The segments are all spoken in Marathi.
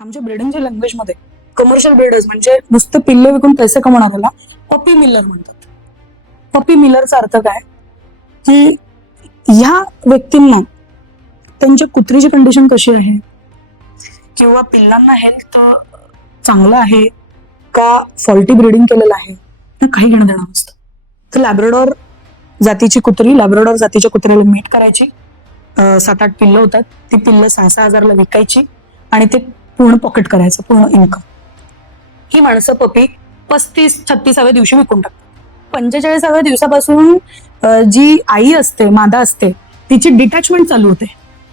आमच्या ब्रीडिंगच्या लँग्वेजमध्ये कमर्शियल ब्रीडर्स म्हणजे नुसतं पिल्ले विकून पैसे कमवणाऱ्याला पपी मिलर म्हणतात. पपी मिलरचा अर्थ काय की ह्या व्यक्तींना त्यांच्या कुत्रीची कंडिशन कशी आहे किंवा पिल्लांना हेल्थ चांगलं आहे का फॉल्टी ब्रीडिंग केलेलं आहे ना काही घेणं देणं नसतं. तर लॅब्राडॉर जातीची कुत्री, लॅब्राडॉर जातीच्या कुत्र्याला मीट करायची, 7-8 पिल्लं होतात, ती पिल्लं 6-6 हजारला विकायची आणि ते पूर्ण पॉकेट करायचं, पूर्ण इन्कम. ही माणसं पपी 35-36व्या दिवशी विकून टाकतात. 45व्या दिवसापासून जी आई असते, मादा असते, तिची डिटॅचमेंट चालू होते,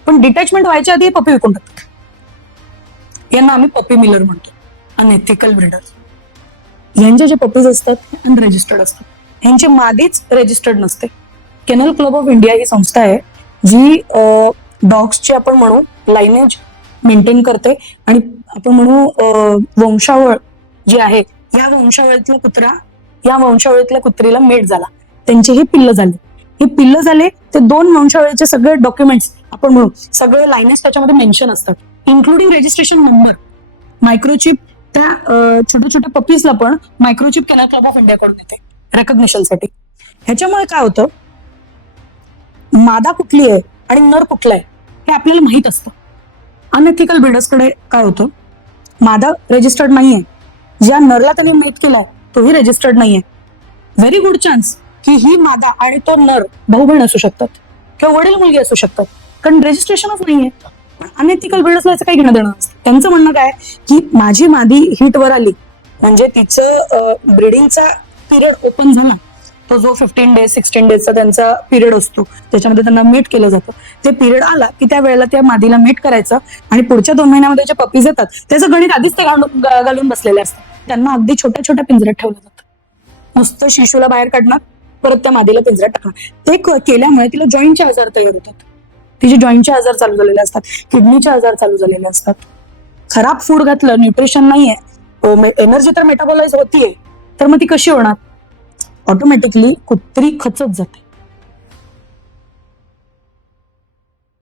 पण डिटॅचमेंट व्हायच्या आधी पपी विकून टाकतात. यांना आम्ही पपी मिलर म्हणतो, अनएथिकल ब्रीडर. यांचे जे पपीज असतात अनरजिस्टर्ड असतात, यांची मादीच रजिस्टर्ड नसते. केनल क्लब ऑफ इंडिया ही संस्था आहे जी डॉग्सची आपण म्हणू लाइनेज मेंटेन करते आणि आपण म्हणू वंशावळ जी आहे या वंशावळीतला कुत्रा या वंशावळीतल्या कुत्रीला मेट झाला, त्यांची ही पिल्लं झाली. ही पिल्लं झाले ते 2 वंशावळीचे सगळे डॉक्युमेंट्स आपण म्हणू सगळे लाइनेज त्याच्यामध्ये मेन्शन असतात, इन्क्लुडिंग रजिस्ट्रेशन नंबर, मायक्रोचिप. त्या छोट्या छोट्या पपीजला पण microchip kennel club of India कडून येते रेकग्निशनसाठी. ह्याच्यामुळे काय होतं, मादा कुठली आहे आणि नर कुठला आहे हे आपल्याला माहित असतं. अनएथिकल ब्रीडर्सकडे काय होतं, मादा रजिस्टर्ड नाहीये, ज्या नरला त्याने मेट केलाय तोही रजिस्टर्ड नाहीये. व्हेरी गुड चान्स की ही मादा आणि तो नर भाऊ बहीण असू शकतात किंवा वडील मुलगी असू शकतात, कारण रजिस्ट्रेशनच नाहीये. पण अनएथिकल ब्रीडर्सला याचं काही घेणं देणं नसतं. त्यांचं म्हणणं काय की माझी मादी हिटवर आली म्हणजे तिचं ब्रीडिंगचा पिरियड ओपन झाला, तो जो 15 डेज 16 डेजचा त्यांचा पिरियड असतो त्याच्यामध्ये त्यांना मीट केलं जातं, ते पिरियड आला की त्या वेळेला त्या मादीला मीट करायचं आणि पुढच्या 2 महिन्यामध्ये जे पपीज येतात त्याचं गणित आधीच ते घालून बसलेले असतात. त्यांना अगदी छोट्या छोट्या पिंजऱ्यात ठेवलं जातं, नुसतं शिशूला बाहेर काढणार, परत त्या मादीला पिंजऱ्यात टाकणार. ते केल्यामुळे तिला जॉईंटचे आजार तयार होतात, तिचे जॉईंटचे आजार चालू झालेले असतात, किडनीचे आजार चालू झालेले असतात. खराब फूड घातलं, न्यूट्रिशन नाहीये, एनर्जी तर मेटाबॉलाइज होतीये, तर मग ती कशी होणार, ऑटोमॅटिकली कुत्री खचत जाते.